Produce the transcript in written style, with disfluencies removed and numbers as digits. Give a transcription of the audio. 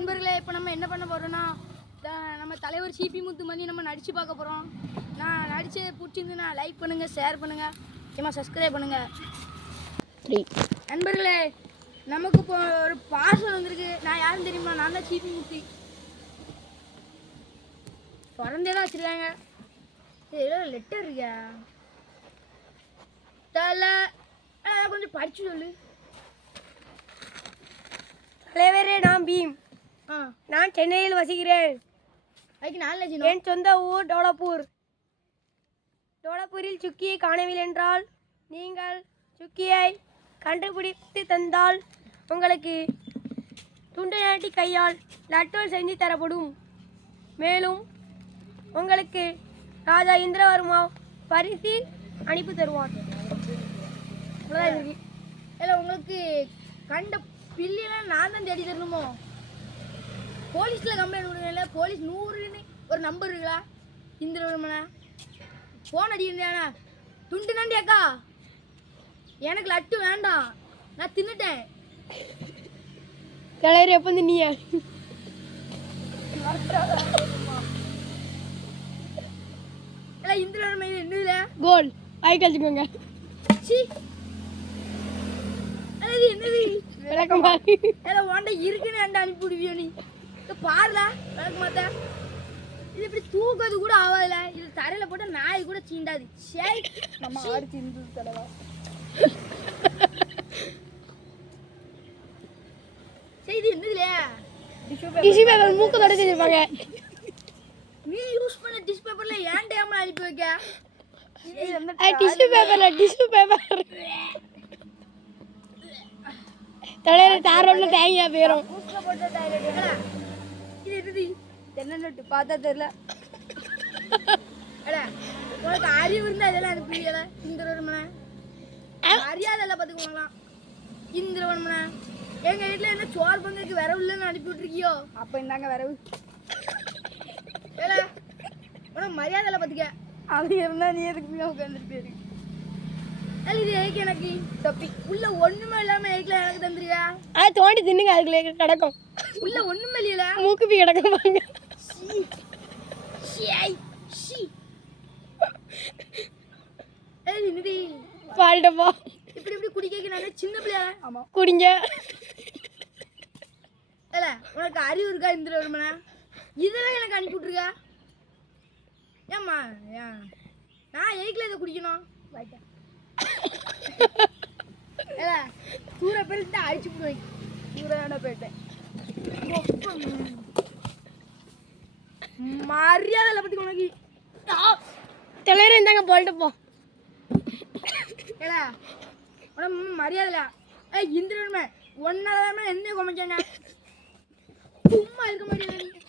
நண்பர்களே, இப்போ நம்ம என்ன பண்ண போகிறோன்னா, நம்ம தலைவர் சிபி முத்து மாதிரி நம்ம நடித்து பார்க்க போகிறோம். நான் நடித்து பிடிச்சிருந்துன்னா லைக் பண்ணுங்கள், ஷேர் பண்ணுங்கள், முக்கியமாக சப்ஸ்கிரைப் பண்ணுங்கள். நண்பர்களே, நமக்கு இப்போ ஒரு பார்சல் வந்திருக்கு. நான் யாரும் தெரியுமா? நான் தான் சிபி முத்து. பிறந்தே தான் வச்சுருக்காங்க. ஏதோ லெட்டர் இருக்கா? தலை கொஞ்சம் படிச்சு சொல்லு. தலைவரே, நான் பீம். நான் சென்னையில் வசிக்கிறேன். என் சொந்த ஊர் டோலப்பூர். டோலப்பூரில் சுக்கியை காணவில்லை என்றால் நீங்கள் சுக்கியை கண்டுபிடித்து தந்தால் உங்களுக்கு துண்டு நாட்டி கையால் லட்டோல் செஞ்சு தரப்படும். மேலும் உங்களுக்கு ராஜா இந்திரவர்மா பரிசு அனுப்பி தருவார். இல்லை, உங்களுக்கு கண்ட பில்லியெல்லாம் நான் தான் தேடி தரணுமோ? போலீஸில் கம்ப்ளைண்ட் கொடுக்கல. போலீஸ் 100ன்னு ஒரு நம்பர் இருக்குங்களா? இந்திரவர்மனா ஃபோன் அடிக்கிறேன்னா துண்டு நாண்டி அக்கா, எனக்கு லட்டு வேண்டாம், நான் தின்னுட்டேன். தலைவர் எப்போ தின்னிய? இல்லை, இந்திரவர்மா என்னதுல கோல் வாய் கழிச்சுக்கோங்க. அது என்னது விளக்கமா? இல்லை, உன்ட இருக்குன்னு என்கிட்ட அனுப்பி விடுவியோ நீ? பாருல விளக்க மாத்த. இது இப்படி தூக்கிறது கூட ஆகாதுல. இது தரையில போட்டு நாய் கூட சீண்டாது. சரி, நம்ம ஆடு சீண்டு தடவா. சரி, இது என்னதுல? டிஷ்யூ பேப்பர் மூக்கு தொடச்சி வச்சிருப்பாங்க. நீ யூஸ் பண்ண டிஷ் பேப்பர்ல ஏன் டேம்ல அனுப்பி வைக்க? டிஷ்யூ பேப்பர் தலைவர் தாரோட்ல தேங்கியா போயிடும். இது என்னது? தென்னட்டு பார்த்தா தெரியல. உனக்கு அறிவு இருந்தா இதெல்லாம் அனுப்புவீங்கள? இந்திரவர்மனை மரியாதை எல்லாம் பார்த்துக்குவாங்களாம். இந்திரவர்மனை எங்க வீட்டுல என்ன சோறு பங்குக்கு வரவு இல்லைன்னு அனுப்பி விட்டுருக்கியோ? அப்ப இந்தாங்க வரவு. உனக்கு மரியாதை எல்லாம் பார்த்துக்க. அது இருந்தா நீ எதுக்கு உட்காந்துருப்பேரு? இது எதுக்கு எனக்கு தொப்பி? உள்ள ஒண்ணுமே இல்லாம எதுக்குல எனக்கு தந்துருக்கா? தோண்டி தின்னுங்க, அதுக்குள்ள கிடக்கும். உள்ள ஒண்ணுமே இல்லையில மூக்கு பி கிடக்கும் பாருங்க. என்னடி பால்டப்பா இப்படி இப்படி குடிக்க நான் சின்ன பிள்ளையா? ஆமா, குடிங்க. இல்ல, உனக்கு அறிவு இருக்கா? இந்திரவர்மனா இதெல்லாம் எனக்கு அனுப்பி விட்டுருக்கா? ஏம்மா, நான் எதுக்குல இதை குடிக்கணும்? தூர பேர் அடிச்சு போடுவேன். தூரான போயிட்டேன். மரியாதை பத்தி உனக்கு தலைவர் இருந்தாங்க போல்ட்டப்போ. உனக்கு மரியாதை இந்திரவர்மன் ஒன்னாலதான் என்ன கொமைச்சாங்க? சும்மா இருக்க மாட்டேங்க.